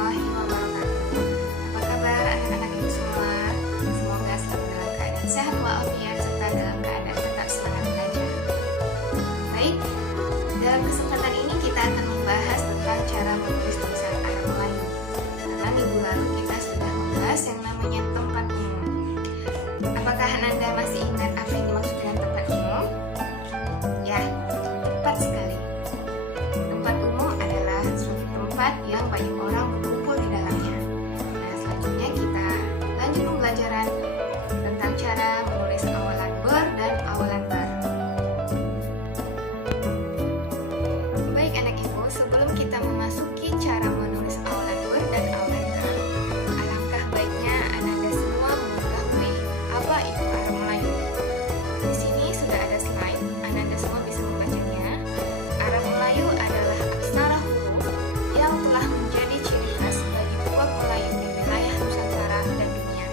warahmatullahi wabarakatuh. Apa kabar anak-anak ibu semua? Semoga selalu dalam keadaan sehat walafiat serta dalam keadaan tetap semangat belajar. Baik, dalam kesempatan ini kita akan membahas tentang cara menulis tulisan Arab Melayu. Karena minggu lalu kita sudah membahas yang namanya tempat umum. Apakah Anda masih ingat apa yang dimaksud dengan tempat umum? Ya, tepat sekali. Tempat umum adalah suatu tempat yang banyak orang berkumpul di dalamnya. Nah, selanjutnya kita lanjut pembelajaran tentang cara menulis awalan ber dan awalan bar. Baik anak ibu, sebelum kita memasuki cara menulis awalan ber dan awalan bar, alangkah baiknya Anda semua mengetahui apa itu Arab Melayu. Di sini sudah ada slide, Anda semua bisa membacanya. Arab Melayu adalah aksara huruf yang telah menjadi ciri khas bagi umat Melayu di wilayah Nusantara dan dunia.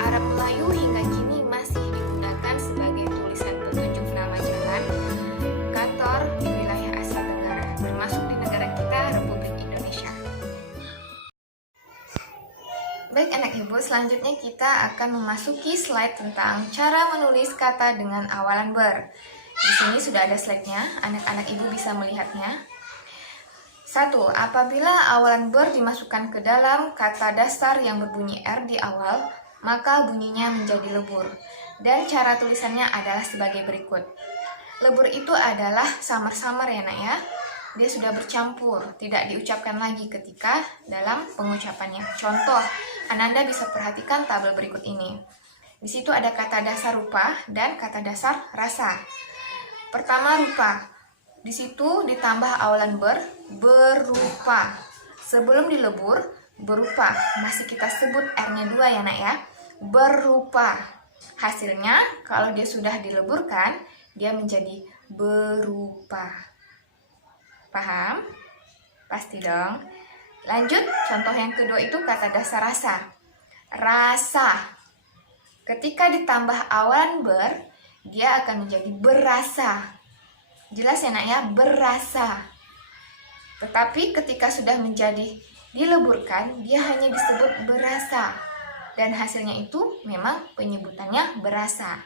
Arab Melayu hingga kini masih digunakan sebagai tulisan petunjuk nama jalan, kantor di wilayah Asia Tenggara, termasuk di negara kita, Republik Indonesia. Baik anak ibu, selanjutnya kita akan memasuki slide tentang cara menulis kata dengan awalan ber. Di sini sudah ada slide-nya, anak-anak ibu bisa melihatnya. 1. Apabila awalan ber dimasukkan ke dalam kata dasar yang berbunyi R di awal, maka bunyinya menjadi lebur. Dan cara tulisannya adalah sebagai berikut. Lebur itu adalah samar-samar ya nak ya. Dia sudah bercampur, tidak diucapkan lagi ketika dalam pengucapannya. Contoh, Ananda bisa perhatikan tabel berikut ini. Di situ ada kata dasar rupa dan kata dasar rasa. Pertama rupa, di situ ditambah awalan ber, berupa. Sebelum dilebur, berupa, masih kita sebut R-nya 2 ya nak ya, berupa. Hasilnya, kalau dia sudah dileburkan, dia menjadi berupa. Paham? Pasti dong. Lanjut, contoh yang kedua itu kata dasar rasa. Rasa. Ketika ditambah awalan ber, dia akan menjadi berasa. Jelas ya nak ya, berasa. Tetapi ketika sudah menjadi dileburkan, dia hanya disebut berasa. Dan hasilnya itu memang penyebutannya berasa.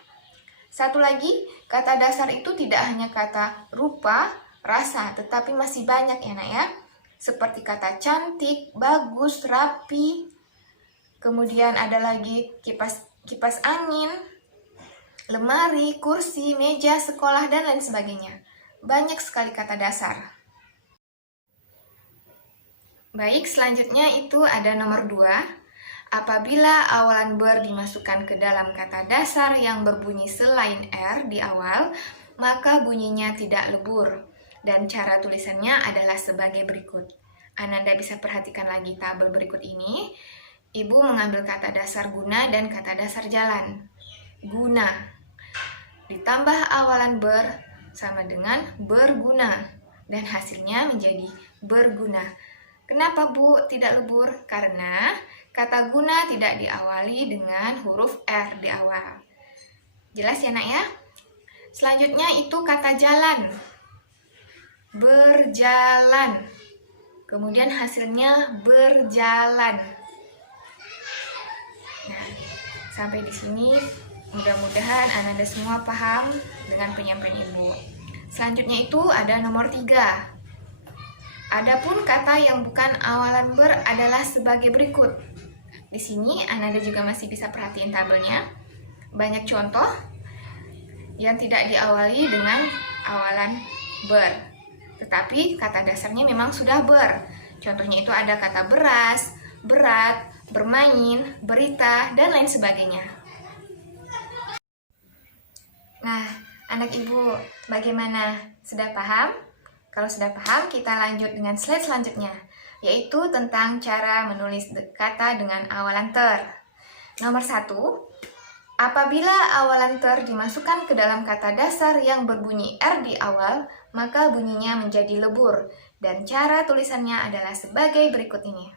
Satu lagi, kata dasar itu tidak hanya kata rupa, rasa, tetapi masih banyak ya nak ya. Seperti kata cantik, bagus, rapi. Kemudian ada lagi kipas angin, lemari, kursi, meja, sekolah, dan lain sebagainya. Banyak sekali kata dasar. Baik, selanjutnya itu ada nomor 2. Apabila awalan ber dimasukkan ke dalam kata dasar yang berbunyi selain R di awal, maka bunyinya tidak lebur. Dan cara tulisannya adalah sebagai berikut. Ananda bisa perhatikan lagi tabel berikut ini. Ibu mengambil kata dasar guna dan kata dasar jalan. Guna ditambah awalan ber sama dengan berguna, dan hasilnya menjadi berguna. Kenapa Bu tidak lebur? Karena kata guna tidak diawali dengan huruf R di awal. Jelas ya nak ya? Selanjutnya itu kata jalan. Berjalan. Kemudian hasilnya berjalan. Nah, sampai di sini mudah-mudahan Ananda semua paham dengan penyampaian Ibu. Selanjutnya itu ada nomor 3. Adapun kata yang bukan awalan ber adalah sebagai berikut. Di sini Ananda juga masih bisa perhatiin tabelnya. Banyak contoh yang tidak diawali dengan awalan ber, tetapi kata dasarnya memang sudah ber. Contohnya itu ada kata beras, berat, bermain, berita, dan lain sebagainya. Nah, anak ibu bagaimana? Sudah paham? Kalau sudah paham, kita lanjut dengan slide selanjutnya, yaitu tentang cara menulis kata dengan awalan ter. Nomor 1, apabila awalan ter dimasukkan ke dalam kata dasar yang berbunyi R di awal, maka bunyinya menjadi lebur, dan cara tulisannya adalah sebagai berikut ini.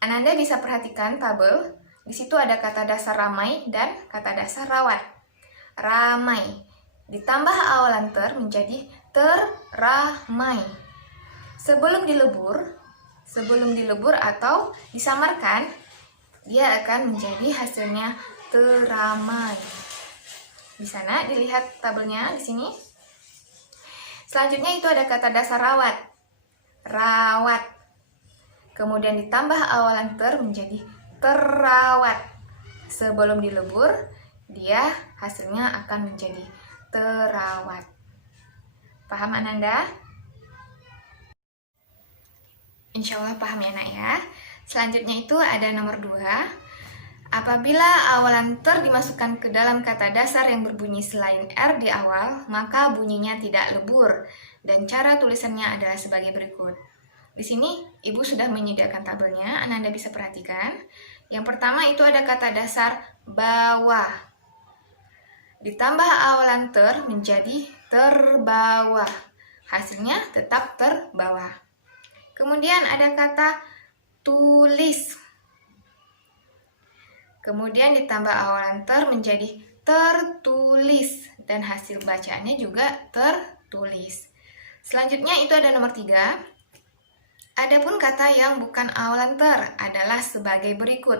Ananda bisa perhatikan tabel, di situ ada kata dasar ramai dan kata dasar rawat. Ramai ditambah awalan ter menjadi teramai. Sebelum dilebur, Sebelum dilebur atau disamarkan, dia akan menjadi hasilnya teramai. Di sana dilihat tabelnya di sini. Selanjutnya itu ada kata dasar rawat. Rawat. Kemudian ditambah awalan ter menjadi terawat. Sebelum dilebur, dia hasilnya akan menjadi terawat. Paham Ananda? Insya Allah paham ya nak ya. Selanjutnya itu ada nomor 2. Apabila awalan ter dimasukkan ke dalam kata dasar yang berbunyi selain R di awal, maka bunyinya tidak lebur. Dan cara tulisannya adalah sebagai berikut. Di sini Ibu sudah menyediakan tabelnya, Ananda bisa perhatikan. Yang pertama itu ada kata dasar bawah. Ditambah awalan ter menjadi terbawah. Hasilnya tetap terbawah. Kemudian ada kata tulis. Kemudian ditambah awalan ter menjadi tertulis. Dan hasil bacaannya juga tertulis. Selanjutnya itu ada nomor 3. Adapun kata yang bukan awalan ter adalah sebagai berikut.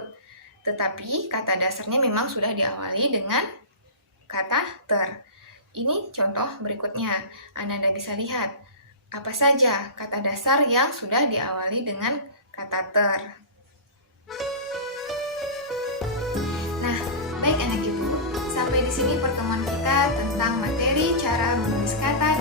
Tetapi kata dasarnya memang sudah diawali dengan kata ter. Ini contoh berikutnya. Ananda bisa lihat apa saja kata dasar yang sudah diawali dengan kata ter. Nah, baik anak ibu, sampai di sini pertemuan kita tentang materi cara menulis kata